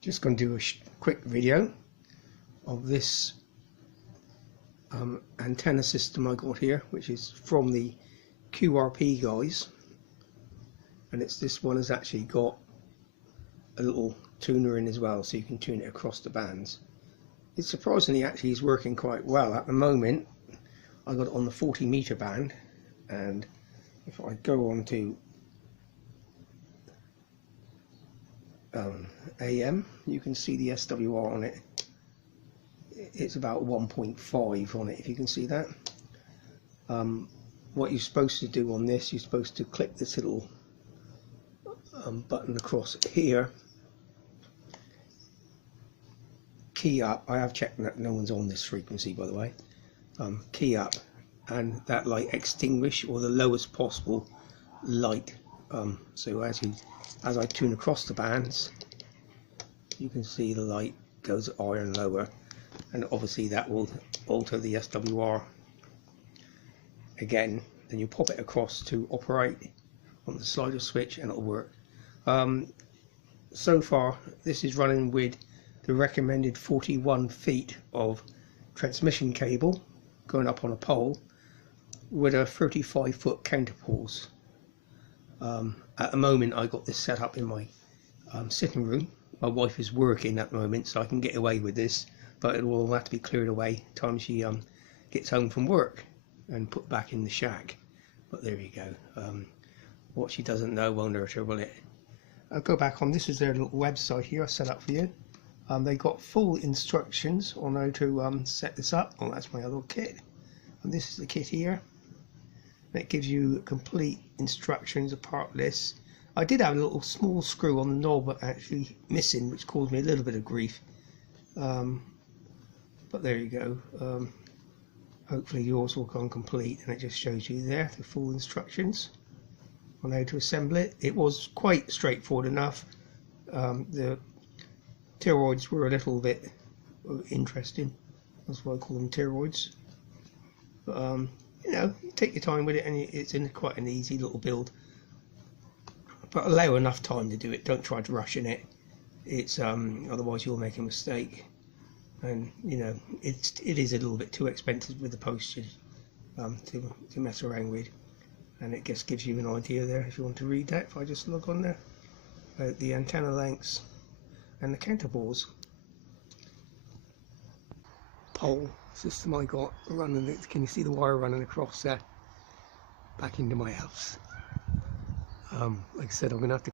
Just going to do a quick video of this antenna system I got here, which is from the QRP guys, and this one has actually got a little tuner in as well, so you can tune it across the bands. It surprisingly actually is working quite well at the moment. I got it on the 40-meter band, and if I go on to AM, you can see the SWR on it. It's about 1.5 on it, if you can see that. What you're supposed to do on this, you're supposed to click this little button across here, key up. I have checked that no one's on this frequency, by the way. Key up, and that light extinguish, or the lowest possible light. So as I tune across the bands, you can see the light goes higher and lower, and obviously that will alter the SWR again. Then you pop it across to operate on the slider switch and it'll work. So far this is running with the recommended 41 feet of transmission cable going up on a pole with a 35-foot counterpoise. At the moment I got this set up in my sitting room. My wife is working at the moment, so I can get away with this, but it will have to be cleared away time she gets home from work and put back in the shack. But there you go. What she doesn't know won't hurt her, will it? I'll go back on. This is their little website here I set up for you. They got full instructions on how to set this up. Oh, that's my other kit, and this is the kit here. That gives you complete instructions apart this. I did have a little small screw on the knob actually missing, which caused me a little bit of grief. But there you go. Hopefully yours will come complete, and it just shows you there the full instructions on how to assemble it. It was quite straightforward enough. The pteroids were a little bit interesting. That's why I call them pteroids. But you know, take your time with it, and it's in quite an easy little build. But allow enough time to do it. Don't try to rush in it. It's otherwise you'll make a mistake. And you know, it is a little bit too expensive with the postage to mess around with. And it just gives you an idea there if you want to read that. If I just log on there, the antenna lengths and the counterpoise. Pole system I got running. Can you see the wire running across there back into my house? Like I said, I'm gonna have to